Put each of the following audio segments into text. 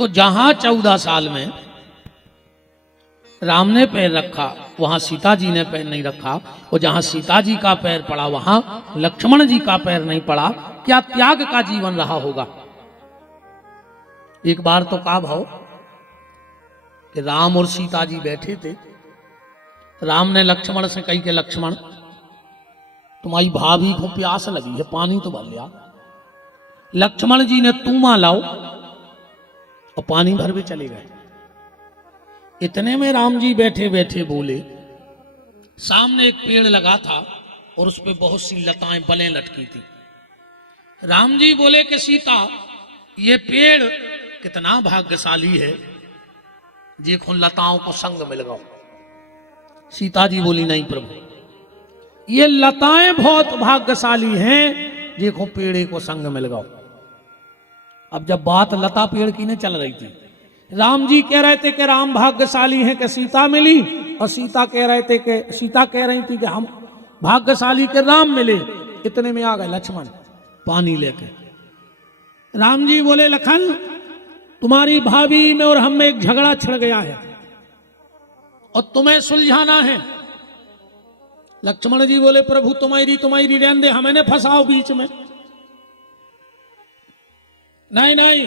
तो जहां 14 साल में राम ने पैर रखा वहां सीता जी ने पैर नहीं रखा, और जहां सीता जी का पैर पड़ा वहां लक्ष्मण जी का पैर नहीं पड़ा। क्या त्याग का जीवन रहा होगा। एक बार तो का भाव कि राम और सीता जी बैठे थे। राम ने लक्ष्मण से कही कि लक्ष्मण तुम्हारी भाभी को प्यास लगी है, पानी तो भर लिया। लक्ष्मण जी ने तूमा लाओ और पानी भर भी चले गए। इतने में राम जी बैठे बैठे बोले, सामने एक पेड़ लगा था और उस पे बहुत सी लताएं बलें लटकी थी। राम जी बोले कि सीता ये पेड़ कितना भाग्यशाली है, देखो लताओं को संग मिल गया। सीता जी बोली नहीं प्रभु, ये लताएं बहुत भाग्यशाली हैं, देखो पेड़े को संग मिल गया। अब जब बात लता पेड़ की नहीं चल रही थी, राम जी कह रहे थे कि राम भाग्यशाली हैं कि सीता मिली, और सीता कह रही थी कि हम भाग्यशाली के राम मिले। इतने में आ गए लक्ष्मण पानी लेके। राम जी बोले लखन तुम्हारी भाभी में और हम में एक झगड़ा छिड़ गया है और तुम्हें सुलझाना है। लक्ष्मण जी बोले प्रभु तुम्हारी रहने दे, हमें ने फंसाओ बीच में। नहीं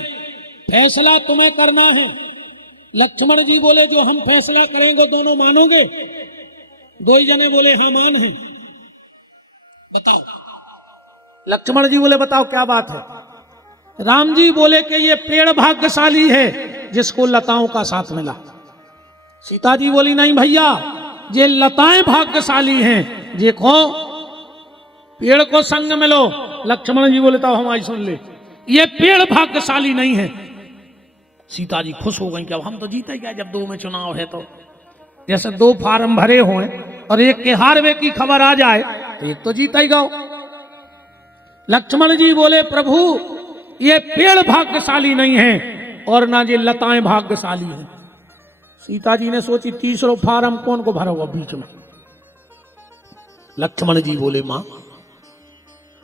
फैसला तुम्हें करना है। लक्ष्मण जी बोले जो हम फैसला करेंगे दोनों मानोगे? दो ही जने बोले हाँ मान है। बताओ। लक्ष्मण जी बोले बताओ क्या बात है। राम जी बोले कि ये पेड़ भाग्यशाली है जिसको लताओं का साथ मिला। सीता जी बोली नहीं भैया, ये लताएं भाग्यशाली हैं, देखो पेड़ को संग मिलो। लक्ष्मण जी बोले तो हमारी सुन ले, ये पेड़ भाग्यशाली नहीं है। सीता जी खुश हो गई कि अब हम तो जीते गए। जब दो में चुनाव है तो जैसे दो फार्म भरे हों और एक के हारवे की खबर आ जाए तो एक तो जीता ही गाओ। लक्ष्मण जी बोले प्रभु ये पेड़ भाग्यशाली नहीं है और ना ये लताएं भाग्यशाली हैं। सीता जी ने सोची तीसरा फार्म कौन को भरोगा बीच में। लक्ष्मण जी बोले मां,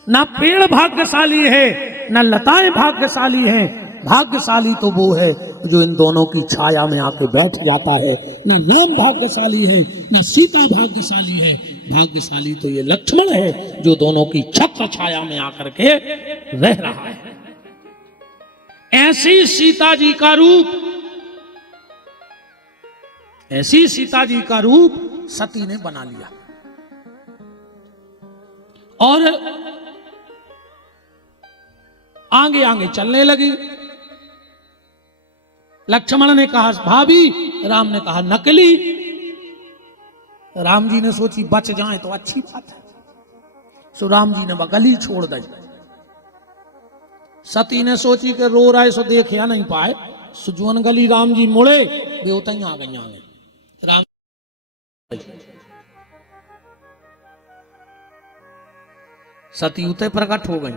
ना पेड़ भाग्यशाली है ना लताएं भाग्यशाली हैं, भाग्यशाली तो वो है जो इन दोनों की छाया में आके बैठ जाता है। ना राम भाग्यशाली है ना सीता भाग्यशाली है, भाग्यशाली तो ये लक्ष्मण है जो दोनों की छत्र छाया में आकर के रह रहा है। ऐसी सीता जी का रूप सती ने बना लिया। और आगे आगे चलने लगी। लक्ष्मण ने कहा भाभी, राम ने कहा नकली। राम जी ने सोची बच जाए तो अच्छी बात है, सो राम जी ने गली छोड़ दी। सती ने सोची कि रो रहा है सो देख या नहीं पाए, सुजवन गली राम जी मुड़े वे उत ही आ गई। आगे राम सती उते प्रकट हो गई।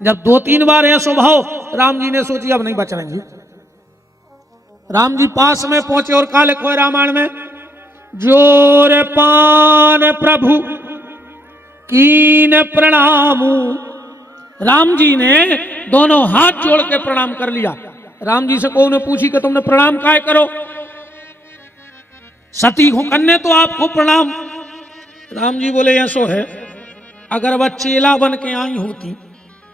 जब 2-3 बार ऐसो भाव, राम जी ने सोची अब नहीं बच रहेंगे। राम जी पास में पहुंचे और का लिखो रामायण में, जोर पान प्रभु कीन प्रणामू। राम जी ने दोनों हाथ जोड़ के प्रणाम कर लिया। राम जी से को ने पूछी कि तुमने प्रणाम काहे करो? सती को करने तो आपको प्रणाम। राम जी बोले ऐसो है, अगर वह चेला बन के आई होती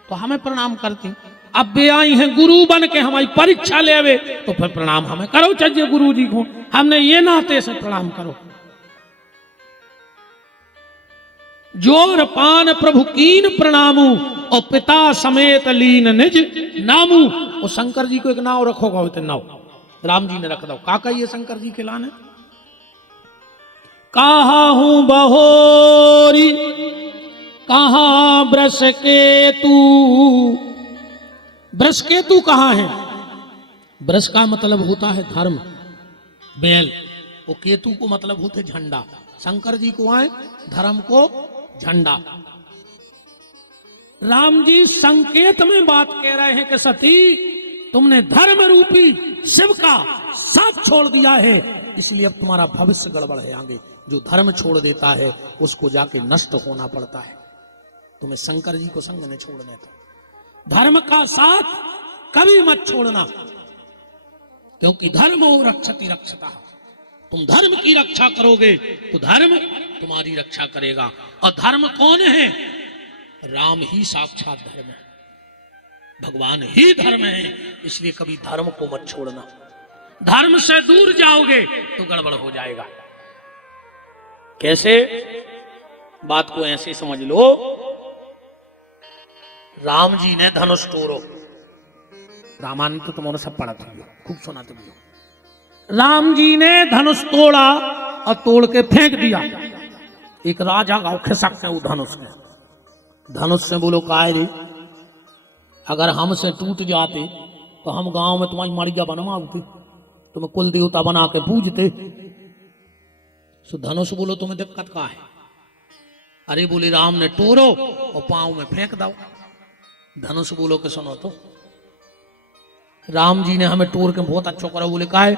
तो हमें प्रणाम करती। अब वे आई हैं गुरु बन के हमारी परीक्षा ले आवे तो फिर प्रणाम हमें करो चाहिए गुरु जी को, हमने ये नाते से प्रणाम करो। जोर पान प्रभु कीन प्रणामू और पिता समेत लीन निज नामू। और शंकर जी को एक नाव रखोगा, इतने नाव राम जी ने रख दो। काका ये शंकर जी के लाने कहा हूं बहोरी कहां ब्रश केतु। ब्रश केतु कहां है? ब्रश का मतलब होता है धर्म, बैल। वो केतु को मतलब होते झंडा। शंकर जी को आए धर्म को झंडा। राम जी संकेत में बात कह रहे हैं कि सती तुमने धर्म रूपी शिव का साथ छोड़ दिया है, इसलिए अब तुम्हारा भविष्य गड़बड़ है। आगे जो धर्म छोड़ देता है उसको जाके नष्ट होना पड़ता है। तुम्हें शंकर जी को संग नहीं छोड़ने का, धर्म का साथ कभी मत छोड़ना। क्योंकि धर्मो रक्षति रक्षता, तुम धर्म की रक्षा करोगे तो धर्म तुम्हारी रक्षा करेगा। और धर्म कौन है? राम ही साक्षात धर्म है, भगवान ही धर्म है। इसलिए कभी धर्म को मत छोड़ना। धर्म से दूर जाओगे तो गड़बड़ हो जाएगा। कैसे? बात को ऐसे समझ लो, राम जी ने धनुष तोड़ो, रामायण तो तुम्हारे सब पढ़ा था, खूब सुना तुम। राम जी ने धनुष तोड़ा और तोड़ के फेंक दिया। एक राजा गांव खिसकते वो धनुष के, धनुष से बोलो काय रे, अगर हमसे टूट जाते तो हम गांव में तुम्हारी मड़िया बनवाते, तुम्हें कुल देवता बना के पूजते। सो धनुष बोलो तुम्हें दिक्कत का है? अरे बोले राम ने तोड़ो और पांव में फेंक दो। धनुष बोलो के सुनो तो, राम जी ने हमें तोड़ के बहुत अच्छा करा। बोले का है?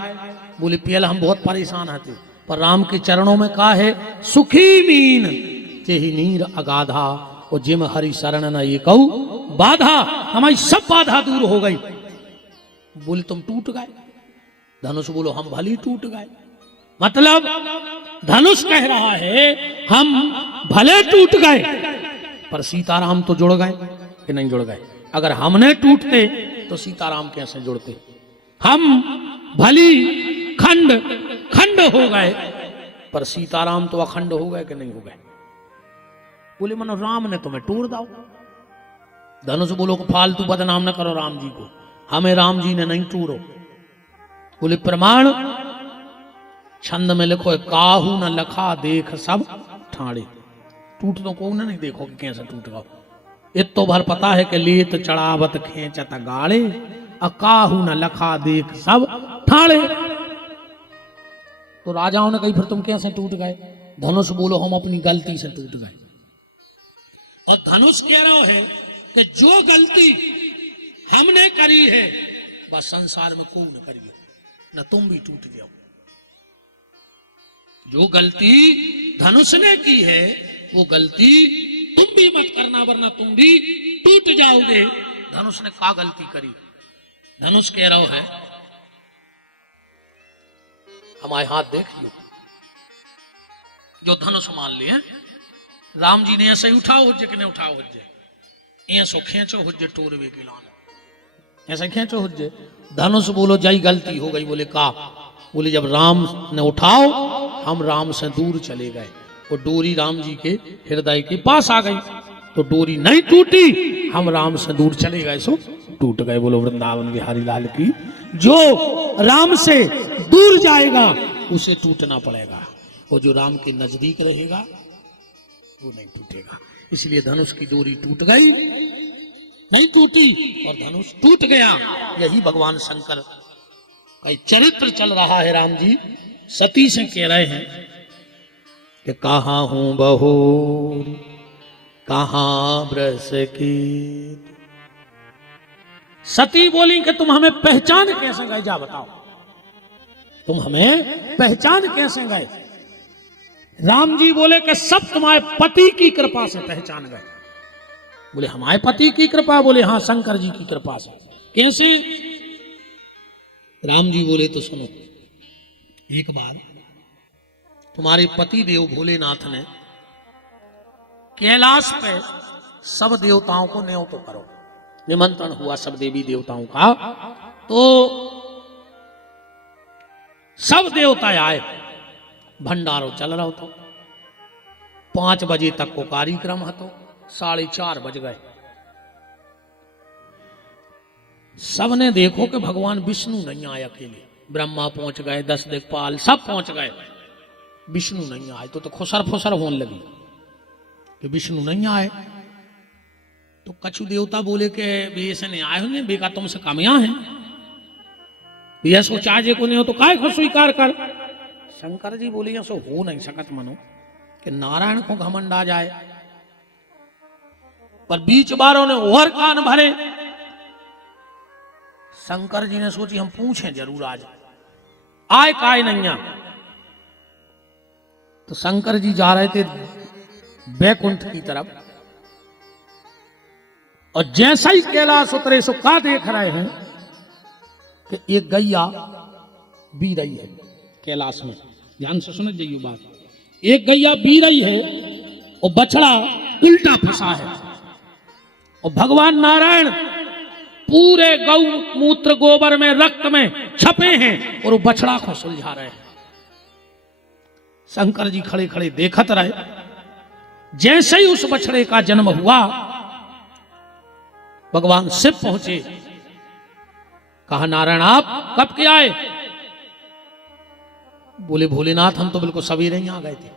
बोले पहले हम बहुत परेशान थे, पर राम के चरणों में का है, सुखी मीन तेहि नीर अगाधा, और जिम हरि शरण न ये कहू बाधा, हमारी सब बाधा दूर हो गई। बोले तुम टूट गए? धनुष बोलो हम भली टूट गए। मतलब धनुष कह रहा है हम भले टूट गए, पर सीताराम तो जुड़ गए कि नहीं जुड़ गए? अगर हमने टूटते तो सीताराम कैसे जुड़ते? हम भली खंड खंड हो गए, पर सीताराम तो अखंड हो गए कि नहीं हो गए? बोले मनो राम ने तुम्हें तोड़ दो। धनुष बोलो को फालतू बदनाम न करो राम जी को, हमें राम जी ने नहीं तोड़ो। बोले प्रमाण? छंद में लिखो है, काहू न लखा देख सब ठाणे। टूट तो को नहीं देखो कि कैसे टूट गो। इतो भर पता है कि लेत चढ़ावत खेचत गाड़े, अकाहू न लखा देख सब ठाणे। तो राजाओं ने कही फिर तुम कैसे टूट गए? धनुष बोलो हम अपनी गलती से टूट गए। और धनुष कह रहा है कि जो गलती हमने करी है बस संसार में कोई न करिए, न तुम भी टूट जाओ। जो गलती धनुष ने की है वो गलती तुम भी मत करना, वरना तुम भी टूट जाओगे। धनुष ने क्या गलती करी? धनुष कह रहा है हमारे हाथ देख लो, जो धनुष मान लिए राम जी ने ऐसे उठाओ हुज्जे कि नहीं उठाओ हुज्जे, ऐसो खेचो हुज्जे टोरवे की लान, ऐसे खेचो हुज्जे। धनुष बोलो जाई गलती हो गई। बोले का? बोले जब राम ने उठाओ हम राम से दूर चले गए, और डोरी राम जी के हृदय के पास आ गई, तो डोरी नहीं टूटी, हम राम से दूर चले गए सो टूट गए। बोलो वृंदावन बिहारी लाल की। जो राम से दूर जाएगा उसे टूटना पड़ेगा, और जो राम के नजदीक रहेगा वो नहीं टूटेगा। इसलिए धनुष की डोरी टूट गई, नहीं टूटी, और धनुष टूट गया। यही भगवान शंकर का चरित्र चल रहा है। राम जी सती से कह रहे हैं कि कहाँ हूं बहूर कहाँ ब्रस की। सती बोली कि तुम हमें पहचान कैसे गए? जा बताओ, तुम हमें पहचान कैसे गए? राम जी बोले कि सब तुम्हारे पति की कृपा से पहचान गए। बोले हमारे पति की कृपा? बोले हाँ, शंकर जी की कृपा से। कैसे? राम जी बोले तो सुनो, एक बार तुम्हारे पति देव भोलेनाथ ने कैलाश पे सब देवताओं को न्योतो करो, निमंत्रण हुआ सब देवी देवताओं का, तो सब देवता आए, भंडारो चल रहा तो 5 बजे तक को कार्यक्रम है, तो 4:30 बज गए। सबने देखो कि भगवान विष्णु नहीं आए अकेले, ब्रह्मा पहुंच गए, 10 दिक्पाल सब पहुंच गए, विष्णु नहीं आए। तो खुसर फुसर होने लगी कि विष्णु नहीं आए। तो कछु देवता बोले कि वे ऐसे नहीं आए होंगे, बेका तुमसे कमियां हैं, भैया सोचा जे को नहीं हो तो काय को स्वीकार कर। शंकर जी बोले ऐसा हो नहीं सकत मनो कि नारायण को घमंड आ जाए। पर बीच बारों ने और कान भरे। शंकर जी ने सोची हम पूछें जरूर आज आए काय नहीं। तो शंकर जी जा रहे थे बैकुंठ की तरफ, और जैसा ही कैलाश उतरे सो का देख रहे हैं कि एक गैया बी रही है कैलाश में, ध्यान से सुन जाइए बात, एक गैया बी रही है और बछड़ा उल्टा फंसा है, और भगवान नारायण पूरे गौ मूत्र गोबर में रक्त में छपे हैं और वो बछड़ा को सुलझा रहे हैं। शंकर जी खड़े खड़े देखत रहे। जैसे ही उस बछड़े का जन्म हुआ, भगवान शिव पहुंचे, कहा नारायण आप कब के आए? बोले भोलेनाथ हम तो बिल्कुल सवेरे ही आ गए थे।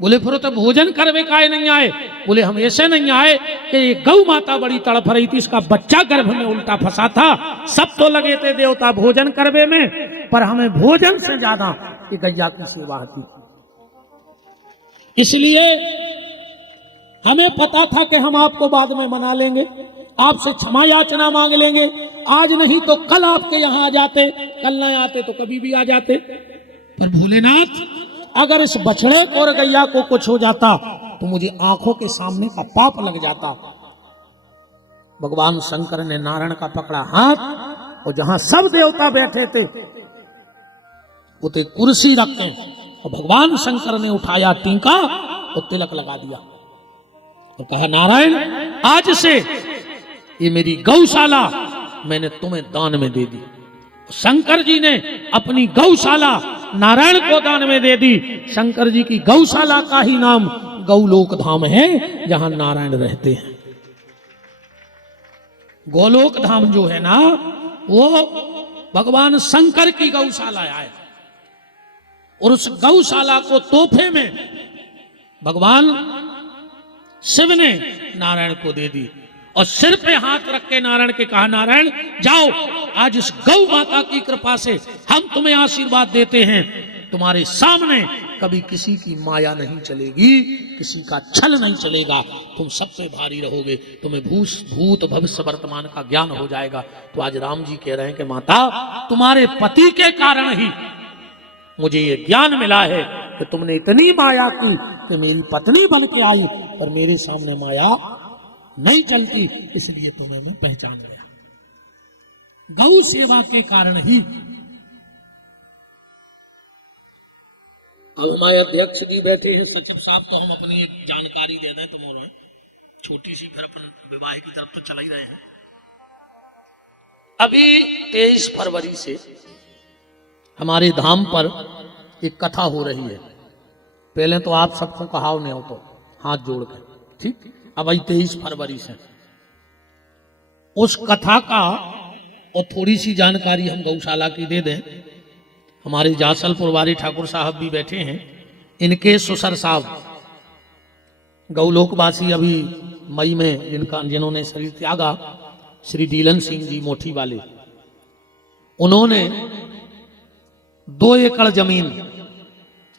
बोले फिर तो भोजन करवे काहे नहीं आए? बोले हम ऐसे नहीं आए कि ये गौ माता बड़ी तड़फ रही थी, इसका बच्चा गर्भ में उल्टा फंसा था, सब तो लगे थे देवता भोजन करवे में, पर हमें भोजन से ज्यादा ये गैया की सेवा थी, इसलिए हमें पता था कि हम आपको बाद में मना लेंगे, आपसे क्षमा याचना मांग लेंगे, आज नहीं तो कल आपके यहां आ जाते, कल ना आते तो कभी भी आ जाते। पर भोलेनाथ अगर इस बछड़े को और गैया को कुछ हो जाता तो मुझे आंखों के सामने का पाप लग जाता। भगवान शंकर ने नारायण का पकड़ा हाथ, और जहां सब देवता बैठे थे उते कुर्सी रखे, और भगवान शंकर ने उठाया टीका और तिलक लगा दिया और कहा नारायण आज से ये मेरी गौशाला मैंने तुम्हें दान में दे दी। शंकर जी ने अपनी गौशाला नारायण को दान में दे दी। शंकर जी की गौशाला का ही नाम गौलोक धाम है, जहां नारायण रहते हैं। गोलोक धाम जो है ना, वो भगवान शंकर की गौशाला है, और उस गौशाला को तोहफे में भगवान शिव ने नारायण को दे दी, और सिर पे हाथ रख के नारायण के कहा नारायण जाओ, आज इस गौ माता की कृपा से हम तुम्हें आशीर्वाद देते हैं, तुम्हारे सामने कभी किसी की माया नहीं चलेगी, किसी का छल नहीं चलेगा, तुम सब पे भारी रहोगे, तुम्हें भूत भविष्य वर्तमान का ज्ञान हो जाएगा। तो आज राम जी कह रहे हैं कि माता तुम्हारे पति के कारण ही मुझे ये ज्ञान मिला है कि तुमने इतनी माया की कि मेरी पत्नी बन के आई, पर मेरे सामने माया नहीं चलती, इसलिए तुम्हें मैं पहचान गया। गौ सेवा के कारण ही। अब हमारे अध्यक्ष जी बैठे हैं, सचिव साहब, तो हम अपनी एक जानकारी दे दें तुम्हारा छोटी सी, फिर अपन विवाह की तरफ तो चला ही रहे हैं। अभी 23 फरवरी से हमारे धाम पर एक कथा हो रही है। पहले तो आप सबको कहा नहीं हो तो हाथ जोड़ कर, ठीक। अब 23 फरवरी से उस कथा का और थोड़ी सी जानकारी हम गौशाला की दे दें। हमारे जासलपुर वाली ठाकुर साहब भी बैठे हैं, इनके ससुर साहब गौलोकवासी अभी मई में जिन्होंने शरीर त्यागा, श्री डीलन सिंह जी मोठी वाले, उन्होंने 2 एकड़ जमीन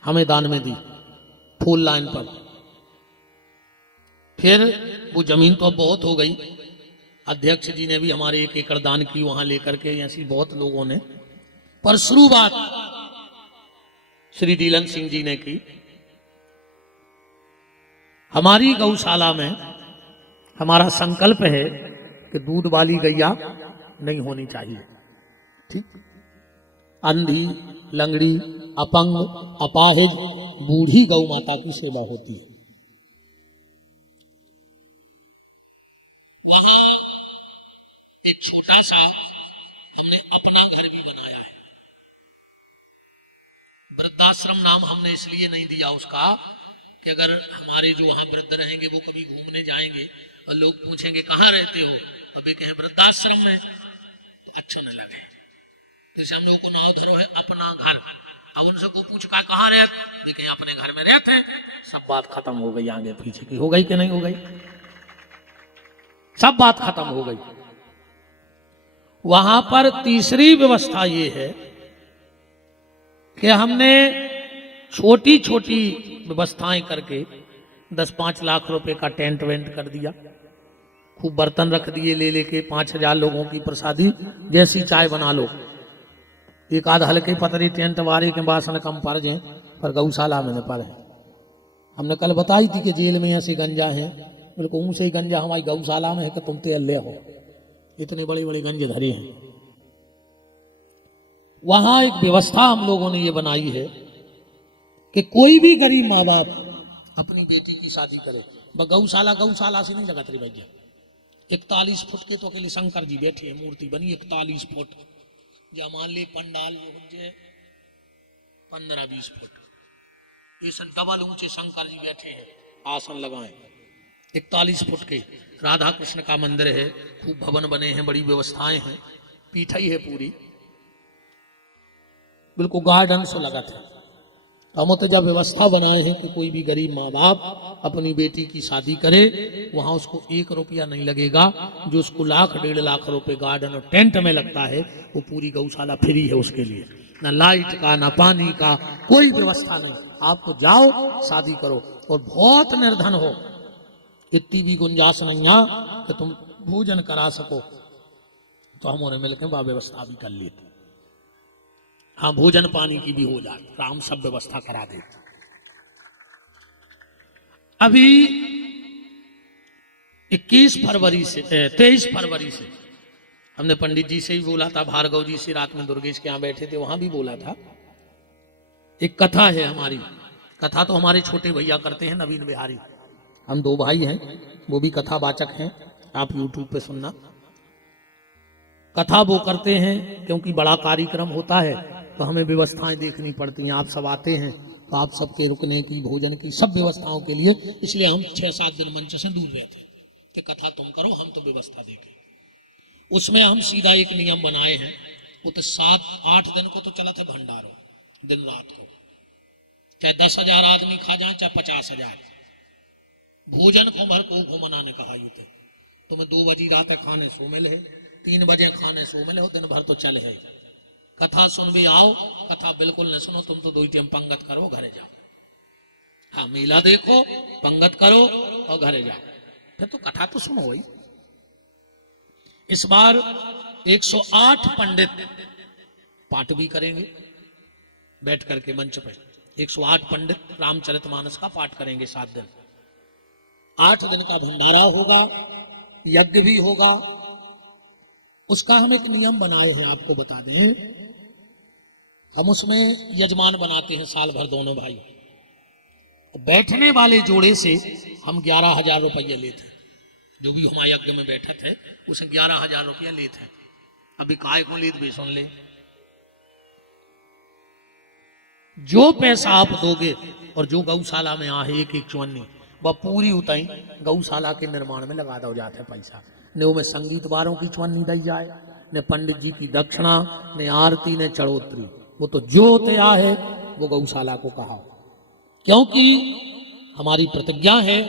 हमें दान में दी फूल लाइन पर। फिर वो जमीन तो अब बहुत हो गई, अध्यक्ष जी ने भी हमारे 1 एकड़ दान की वहां लेकर के, ऐसी बहुत लोगों ने, पर शुरुआत श्री डीलन सिंह जी ने की। हमारी गौशाला में हमारा संकल्प है कि दूध वाली गैया नहीं होनी चाहिए, ठीक। अंधी, लंगड़ी, अपंग, अपाहिज, बूढ़ी गौ माता की सेवा होती है। वहां एक छोटा सा हमने अपना घर भी बनाया है। वृद्धाश्रम नाम हमने इसलिए नहीं दिया उसका कि अगर हमारे जो वहां वृद्ध रहेंगे वो कभी घूमने जाएंगे और लोग पूछेंगे कहाँ रहते हो, अभी कहें वृद्धाश्रम में, तो अच्छा न लगे। जैसे हम लोगों को नाव धरो है अपना घर, अब उनसे को पूछ कहाँ रहते, देखें अपने घर में रहते हैं, सब बात खत्म हो गई। आगे पीछे की हो गई कि नहीं हो गई, सब बात खत्म हो गई। वहां पर तीसरी व्यवस्था ये है कि हमने छोटी छोटी व्यवस्थाएं करके 10-5 लाख रुपए का टेंट वेंट कर दिया, खूब बर्तन रख दिए ले लेके, 5000 लोगों की प्रसादी, जैसी चाय बना लो। एक आध हल्के पतरी टेंट वारे के बासन कम पड़ जाए, पर गौशाला में न पड़े। हमने कल बताई थी कि जेल में ऐसे गंजा है, बिल्कुल ऊंचे ही गंजा हमारी गौशाला में है कि तुम तेल ले हो, इतने बड़े बड़े गंजे धरे हैं। वहां एक व्यवस्था हम लोगों ने ये बनाई है कि कोई भी गरीब माँ बाप अपनी बेटी की शादी करे, गौशाला से नहीं लगाते रे भैया। 41 फुट के तो अकेले शंकर जी बैठे हैं, मूर्ति बनी 41 फुट। जमान ले पंडाल 15-20 फुट, ये डबल ऊंचे शंकर जी बैठे हैं, आसन लगाए 41 फुट के। राधा कृष्ण का मंदिर है, खूब भवन बने हैं, बड़ी व्यवस्थाएं हैं, पीठाई है पूरी, बिल्कुल गार्डन से लगा था। हम तो जब व्यवस्था बनाए हैं कि कोई भी गरीब माँ बाप अपनी बेटी की शादी करे, वहां उसको 1 रुपया नहीं लगेगा। जो उसको 1,00,000 1,50,000 रुपए गार्डन और टेंट में लगता है, वो पूरी गौशाला फ्री है उसके लिए। ना लाइट का, ना पानी का, कोई व्यवस्था नहीं। आप तो जाओ, शादी करो, और बहुत निर्धन हो, इतनी भी गुंजाइश नहीं है कि तुम भोजन करा सको, तो हम उन्हें मिलकर वह व्यवस्था भी कर लेते। हाँ, भोजन पानी की भी हो जाए, राम सब व्यवस्था करा देते। अभी 23 फरवरी से हमने पंडित जी से ही बोला था, भार्गव जी से रात में दुर्गेश के यहाँ बैठे थे, वहां भी बोला था। एक कथा है हमारी, कथा तो हमारे छोटे भैया करते हैं, नवीन बिहारी। हम 2 भाई हैं, वो भी कथावाचक हैं, आप यूट्यूब पे सुनना। कथा वो करते हैं क्योंकि बड़ा कार्यक्रम होता है तो हमें व्यवस्थाएं देखनी पड़ती हैं। आप सब आते हैं तो आप सबके रुकने की, भोजन की, सब व्यवस्थाओं के लिए, इसलिए हम 6-7 दिन मंच से दूर रहते कि कथा तुम करो, हम तो व्यवस्था देखें। उसमें हम सीधा एक नियम बनाए हैं, वो तो 7-8 दिन को तो चला था भंडारो, दिन रात को, चाहे 10,000 आदमी खा जाए, चाहे 50,000। भोजन को भर को मनाने कहा ये थे। तुम्हें 2 बजे रात खाने सो मिले, 3 बजे खाने सो मिले हो, दिन भर तो चले है। कथा सुन भी आओ, कथा बिल्कुल न सुनो, तुम तो 2 टाइम पंगत करो, घरे जाओ। हाँ, मेला देखो, पंगत करो और घरे जाओ, फिर तो कथा तो सुनो भाई। इस बार 108 पंडित पाठ भी करेंगे बैठ करके मंच पे। 108 पंडित रामचरितमानस का पाठ करेंगे 7 दिन। 8 दिन का भंडारा होगा, यज्ञ भी होगा। उसका हम एक नियम बनाए हैं, आपको बता दें। हम उसमें यजमान बनाते हैं साल भर, दोनों भाई। बैठने वाले जोड़े से हम 11,000 रुपये लेते हैं। जो भी हमारे यज्ञ में बैठे थे उसे 11,000 रुपया लेते हैं। अभी काय को लेते भी सुन ले। जो पैसा आप दोगे और जो गौशाला में आहे 1-1 चवन्नी, वह पूरी उताई गौशाला के निर्माण में लगा दो जाते पैसा। ने वो में संगीत वारों की चवन्नी दी जाए, ने पंडित जी की दक्षिणा, ने आरती, ने चढ़ोतरी। वो तो जो तया है वो गौशाला को कहा, क्योंकि हमारी प्रतिज्ञा है।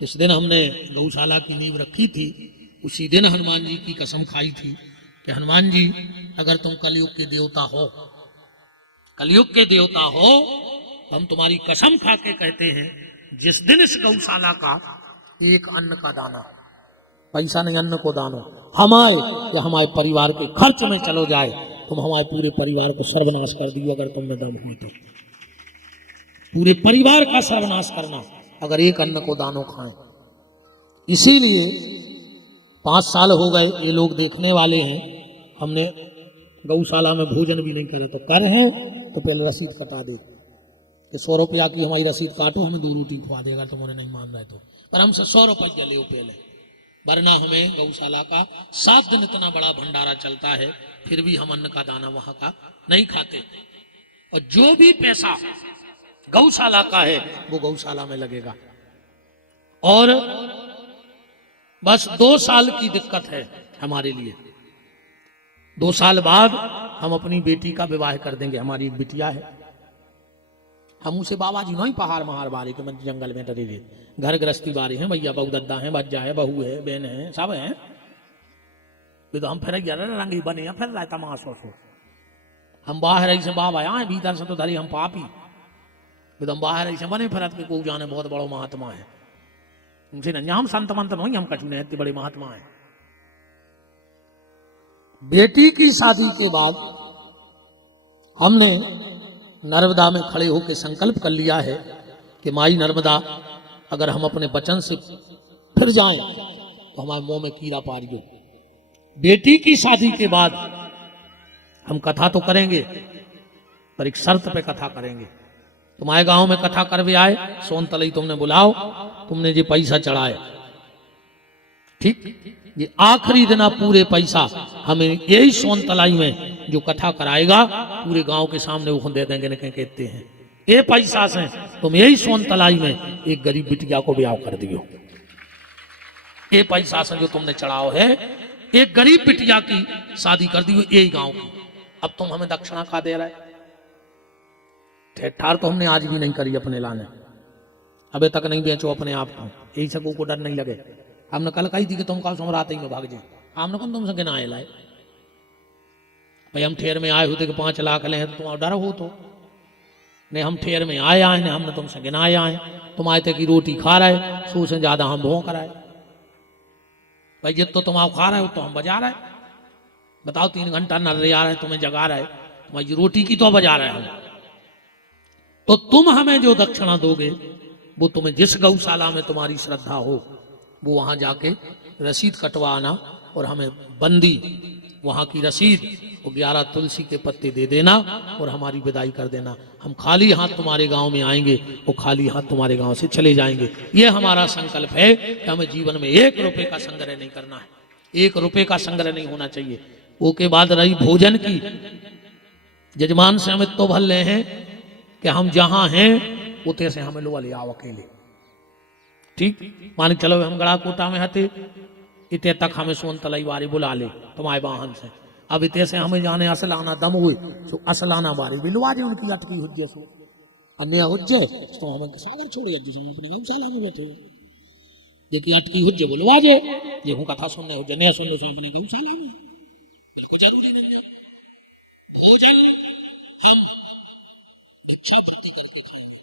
इस दिन हमने गौशाला की नींव रखी थी, उसी दिन हनुमान जी की कसम खाई थी कि हनुमान जी, अगर तुम कलयुग के देवता हो, कलयुग के देवता हो, हम तुम्हारी कसम खा के कहते हैं, जिस दिन इस गौशाला का एक अन्न का दाना, पैसा नहीं अन्न को दानो, हमारे या हमारे परिवार के खर्च में चलो जाए, तुम हमारे पूरे परिवार को सर्वनाश कर दियो। अगर तुम में दम हो तो पूरे परिवार का सर्वनाश करना, अगर एक अन्न को दानो खाएं। इसीलिए 5 साल हो गए, ये लोग देखने वाले हैं, हमने गौशाला में भोजन भी नहीं करे। तो कर हैं तो पहले रसीद कटा दे कि 100 रुपया की हमारी रसीद काटो, हमें 2 रोटी खुआ देगा, तुम उन्हें नहीं मान रहे तो। पर हमसे 100 रुपया ले पहले, वरना हमें गौशाला का 7 दिन इतना बड़ा भंडारा चलता है, फिर भी हम अन्न का दाना वहां का नहीं खाते। और जो भी पैसा गौशाला का है वो गौशाला में लगेगा। और बस 2 साल की दिक्कत है हमारे लिए। 2 साल बाद हम अपनी बेटी का विवाह कर देंगे। हमारी एक बिटिया है, हम उसे बाबा जी नहीं पहाड़ महार बारे के मन जंगल में डरे थे, घर गृहस्थी बारे हैं, भैया बहु दद्दा है, बच्चा है, बहू है, बहन है, सब है। तो हम फिर रंगी बने फिर लाए तमाशो सो। हम बाहर ऐसे बाबा आए, भीतर से तो धरी हम पापी। हम बाहर ऐसे बने फिर को जाने बहुत बड़ो महात्मा है, उनसे नहीं हम संत मंत नहीं, हम कठिन इतने बड़े महात्मा है। बेटी की शादी के बाद हमने नर्मदा में खड़े होकर संकल्प कर लिया है कि माई नर्मदा, अगर हम अपने वचन से फिर जाएं तो हमारे मुंह में कीड़ा पारियो। बेटी की शादी के बाद हम कथा तो करेंगे पर एक शर्त पे कथा करेंगे। तुम्हारे गांव में कथा करवे आए, सोन तलई तुमने बुलाओ, तुमने जो पैसा चढ़ाए, ठीक, ये आखिरी दिन पूरे पैसा हमें यही सोन तलाई में जो कथा कराएगा पूरे गांव के सामने वो दे देंगे। न कहते हैं ये पैसा से तुम यही सोन तलाई में एक गरीब बिटिया को ब्याह कर दियो। ये पैसा से जो तुमने चढ़ाओ है एक गरीब बिटिया की शादी कर दियो यही गांव की। अब तुम हमें दक्षिणा का दे रहे? ठेठार तो हमने आज भी नहीं करी अपने लाने, अबे तक नहीं बेचो अपने आप को, यही सबको को डर नहीं लगे। हमने कल कही थी कि तुम कल समराते ही में भाग जाए, हमने कौन तुमसे गिना आए लाए भाई। हम ठेर में आए होते कि 5 लाख ले तो तुम्हारा डर हो तो नहीं, हम ठेर में आए ने, हमने तुमसे गिनाए आए, तुम आए थे कि रोटी खा रहे, सो से ज्यादा हम भोंक रहे भाई। जित तो तुम आप खा रहे हो तो हम बजा रहे, बताओ 3 घंटा नर आ रहे तुम्हें जगा रहे, तुम्हारी रोटी की तो बजा रहे हम। तो तुम हमें जो दक्षिणा दोगे वो तुम्हें जिस गौशाला में तुम्हारी श्रद्धा हो वो वहां जाके रसीद कटवाना और हमें बंदी वहां की रसीद और 11 तुलसी के पत्ते दे देना और हमारी विदाई कर देना। हम खाली हाथ तुम्हारे गांव में आएंगे और खाली हाथ तुम्हारे गांव से चले जाएंगे। ये हमारा संकल्प है कि हमें जीवन में 1 रुपए का संग्रह नहीं करना है, 1 रुपए का संग्रह नहीं होना चाहिए। वो के बाद रही भोजन की, जजमान से हम तो भल रहे हैं कि हम जहां हैं उते से हमें लोग ले आओ अकेले, ठीक, मान चलो हम गड़ा कोटा में हते, इतने तक हमें सोन तलई वारी बुला ले तुम्हारे वाहन से। अब इतने से हमें जाने असलाना दम हुए तो असलाना बारी बिलवा दे उनकी अटकी हुज्जे से, अब नया हुज्जे तो हमें सागर छोड़ अपने गौशाला में बैठे देखिए अटकी हुज्जे बुलवा दे, देखो कथा सुनने हुज्जे नया सुनने से अपने गौशाला में बिल्कुल जरूरी नहीं है। भोजन हम भिक्षा भक्ति करते खाएंगे,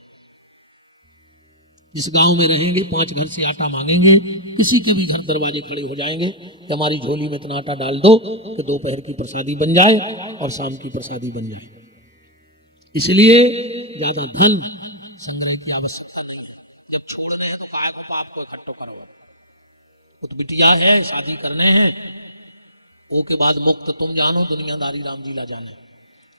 जिस गांव में रहेंगे 5 घर से आटा मांगेंगे, किसी के भी घर दरवाजे खड़े हो जाएंगे कि हमारी झोली में इतना आटा डाल दो कि दोपहर की प्रसादी बन जाए और शाम की प्रसादी बन जाए। इसलिए ज्यादा धन संग्रह की आवश्यकता नहीं है। जब छोड़ने हैं तो काय को पाप को इकट्ठो करो, कुछ बिटिया है शादी करने हैं, वो के बाद मुक्त तुम जानो दुनियादारी राम जी ला जाने।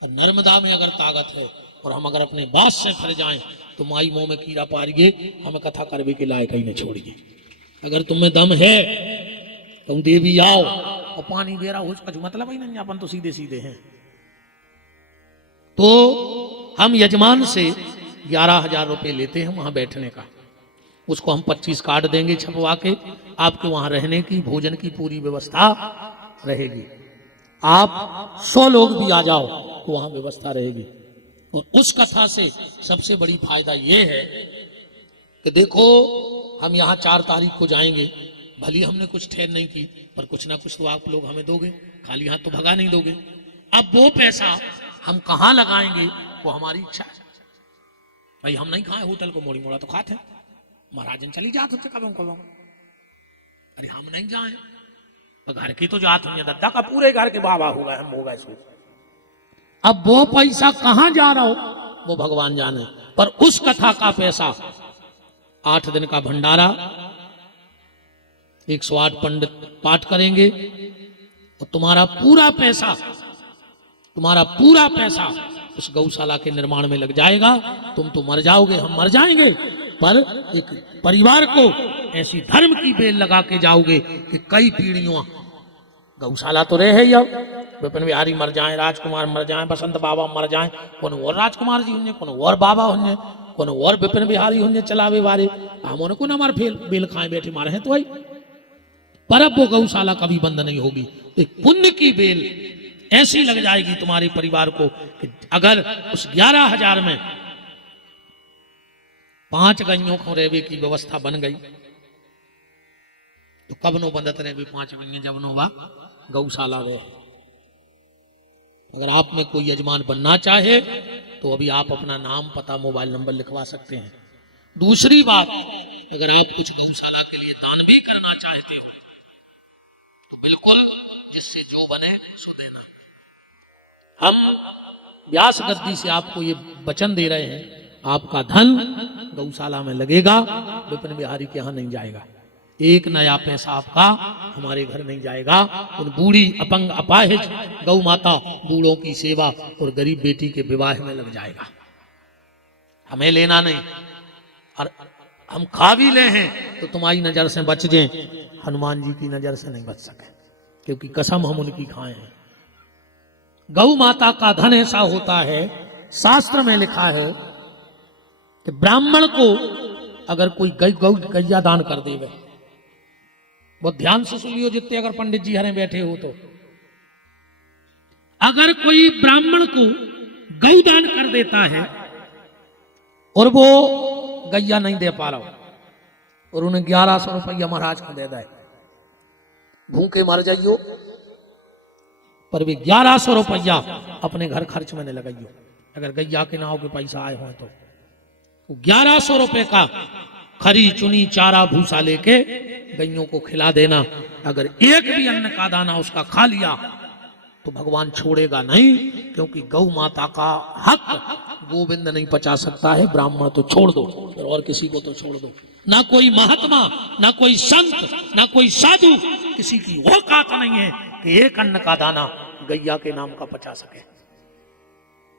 और नर्मदा में अगर ताकत है और हम अगर अपने बास से फिर जाएं तो माई मुंह में कीड़ा पारिए, हमें कथा करवे के लायक ही नहीं छोड़िए। अगर तुम्हें दम है तुम देवी आओ और पानी दे रहा हो कुछ मतलब ही नहीं, अपन तो सीधे सीधे हैं। तो हम यजमान से 11,000 रुपए लेते हैं वहां बैठने का, उसको हम 25 कार्ड देंगे छपवा के, आपके वहां रहने की भोजन की पूरी व्यवस्था रहेगी। आप 100 लोग भी आ जाओ तो वहां व्यवस्था रहेगी। और उस कथा से सबसे बड़ी फायदा यह है कि देखो हम यहाँ 4 तारीख को जाएंगे, भली हमने कुछ ठहर नहीं की पर कुछ ना कुछ तो आप लोग हमें दोगे, खाली हाथ तो भगा नहीं दोगे। अब वो पैसा हम कहाँ लगाएंगे वो हमारी इच्छा है। भाई हम नहीं खाए होटल को मोड़ी मोड़ा तो खाते, महाराजन चली जाते थे कब कब, अरे हम नहीं जाए तो घर की तो जात हुई, दद्दा का पूरे घर के बाबा हो गए, हम हो गए इसमें। अब वो पैसा कहां जा रहा हो वो भगवान जाने, पर उस कथा का पैसा 8 दिन का भंडारा, 108 पंडित पाठ करेंगे और तुम्हारा पूरा पैसा उस गौशाला के निर्माण में लग जाएगा। तुम तो मर जाओगे, हम मर जाएंगे, पर एक परिवार को ऐसी धर्म की बेल लगा के जाओगे कि कई पीढ़ियों गौशाला तो रहे ही। अब विपिन बिहारी मर जाए, राजकुमार मर जाए, बसंत बाबा मर जाए, कौन और राजकुमार जी होंगे, कौन और बाबा होंगे, कौन और विपिन बिहारी होंगे चलावे वाले, हमने को हमारे बेल खाए बैठे मारे हैं तो भाई। पर अब वो गौशाला कभी बंद नहीं होगी। एक पुण्य की बेल ऐसी लग जाएगी तुम्हारे परिवार को कि अगर उस 11,000 में 5 गइयों को रेवे की व्यवस्था बन गई तो कब नो बंदत रहे 5 गइयां जब नो बा गौशाला रहे। अगर आप में कोई यजमान बनना चाहे तो अभी आप अपना नाम पता मोबाइल नंबर लिखवा सकते हैं। दूसरी बात, अगर आप कुछ गौशाला के लिए दान भी करना चाहते हो तो बिल्कुल जिससे जो बने सो देना। हम व्यास गद्दी से आपको ये वचन दे रहे हैं, आपका धन गौशाला में लगेगा, विपिन बिहारी के यहां नहीं जाएगा। एक नया पैसा आपका हमारे घर नहीं जाएगा। उन बूढ़ी अपंग अपाहिज गौ माता बूढ़ों की सेवा और गरीब बेटी के विवाह में लग जाएगा। हमें लेना नहीं, और हम खा भी ले हैं तो तुम्हारी नजर से बच जाएं, हनुमान जी की नजर से नहीं बच सके, क्योंकि कसम हम उनकी खाए हैं। गौ माता का धन ऐसा होता है, शास्त्र में लिखा है कि ब्राह्मण को अगर कोई गैया दान कर देवे, बहुत ध्यान से सुनियो जितने अगर पंडित जी हरे बैठे हो तो, अगर कोई ब्राह्मण को गौ दान कर देता है और वो गैया नहीं दे पा रहा और उन्हें 1100 रुपया महाराज को दे दे, भूखे मर जाइयो, पर वे 1100 रुपया अपने घर खर्च में न लगाइयो। अगर गैया के नाव के पैसा आए हो तो 1100 रुपए का खरी चुनी चारा भूसा लेके गैयों को खिला देना। अगर एक भी अन्न का दाना उसका खा लिया तो भगवान छोड़ेगा नहीं, क्योंकि गौ माता का हक गोविंद नहीं पचा सकता है। ब्राह्मण तो छोड़ दो और किसी को तो छोड़ दो, ना कोई महात्मा, ना कोई संत, ना कोई साधु, किसी की औकात नहीं है कि एक अन्न का दाना गैया के नाम का पचा सके।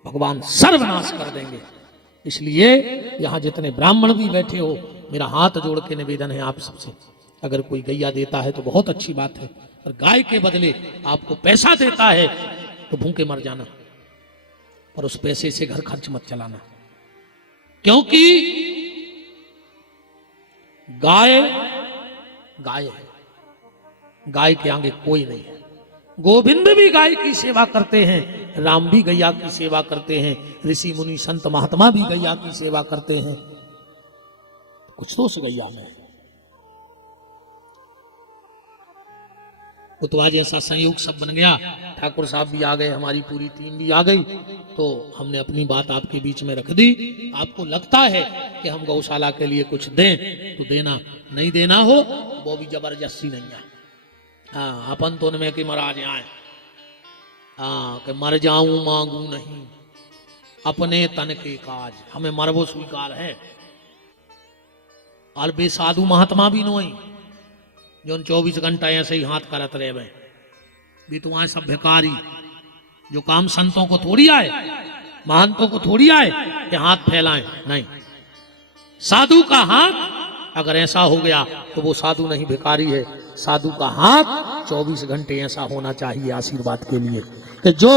भगवान सर्वनाश कर देंगे। इसलिए यहां जितने ब्राह्मण भी बैठे हो, मेरा हाथ जोड़ के निवेदन है आप सबसे, अगर कोई गैया देता है तो बहुत अच्छी बात है, और गाय के बदले आपको पैसा देता है तो भूखे मर जाना, पर उस पैसे से घर खर्च मत चलाना, क्योंकि गाय गाय है, गाय के आगे कोई नहीं है। गोविंद भी गाय की सेवा करते हैं, राम भी गैया की सेवा करते हैं, ऋषि मुनि संत महात्मा भी गैया की सेवा करते हैं। कुछ तो उस गैया में उतवा जैसा संयोग सब बन गया। ठाकुर साहब भी आ गए, हमारी पूरी टीम भी आ गई, तो हमने अपनी बात आपके बीच में रख दी। आपको लगता है कि हम गौशाला के लिए कुछ दें तो देना, नहीं देना हो वो भी जबरदस्ती नहीं है। हाँ, अपन तो उनमें कि महाराज आए, हाँ कि मर जाऊं मांगू नहीं, अपने तन के काज, हमें मरबो स्वीकार है। और बेसाधु महात्मा भी नहीं जो 24 घंटा ऐसे ही हाथ करत रहे भी, तो आए सब भिखारी, जो काम संतों को थोड़ी आए, महंतों को थोड़ी आए कि हाथ फैलाएं, नहीं। साधु का हाथ अगर ऐसा हो गया तो वो साधु नहीं, भिखारी है। साधु का हाथ 24 घंटे ऐसा होना चाहिए आशीर्वाद के लिए कि जो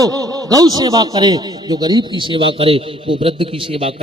गौ सेवा करे, जो गरीब की सेवा करे, वो वृद्ध की सेवा करे।